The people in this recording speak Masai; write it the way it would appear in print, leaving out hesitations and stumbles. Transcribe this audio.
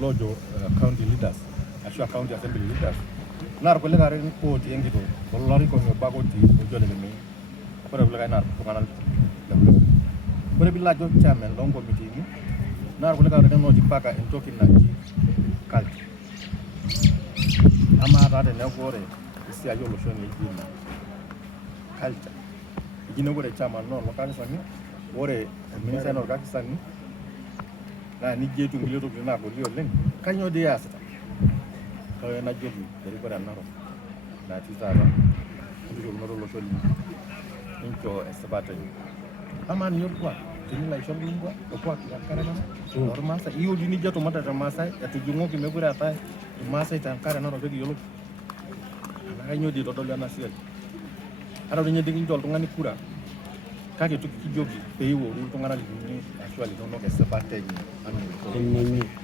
lojo county leaders ashu county assembly leaders nar ko lega ren ko ti engito ko lori ko ba ko ti ko jole me ko re lega nar ko kanal ko re billajo chairman long committee ni nar ko lega ren no di paka en tokin na ji kalti ama ta de ne gore isi ayo lo shoni ji na kalta jino gore chairman no lokal sani gore minister no ka sani na ni jeetu ngi yoto na ko liyo len kanyo de yasata ko na jeli dari ko dan naro na ti sara ndio no lo shoni inko esbata aman yor kwa tini la shon lingwa ko kwa karana normal sa iyo dini jato mata ta masai ya tujungo ki megura ata masai ta kara naro ko yolo na kanyo di dodol yana siel ara do nyedi ngi jol to ngani kura kake tu kijogi pe wo ru to ngara ni actually no ke esbata ni anu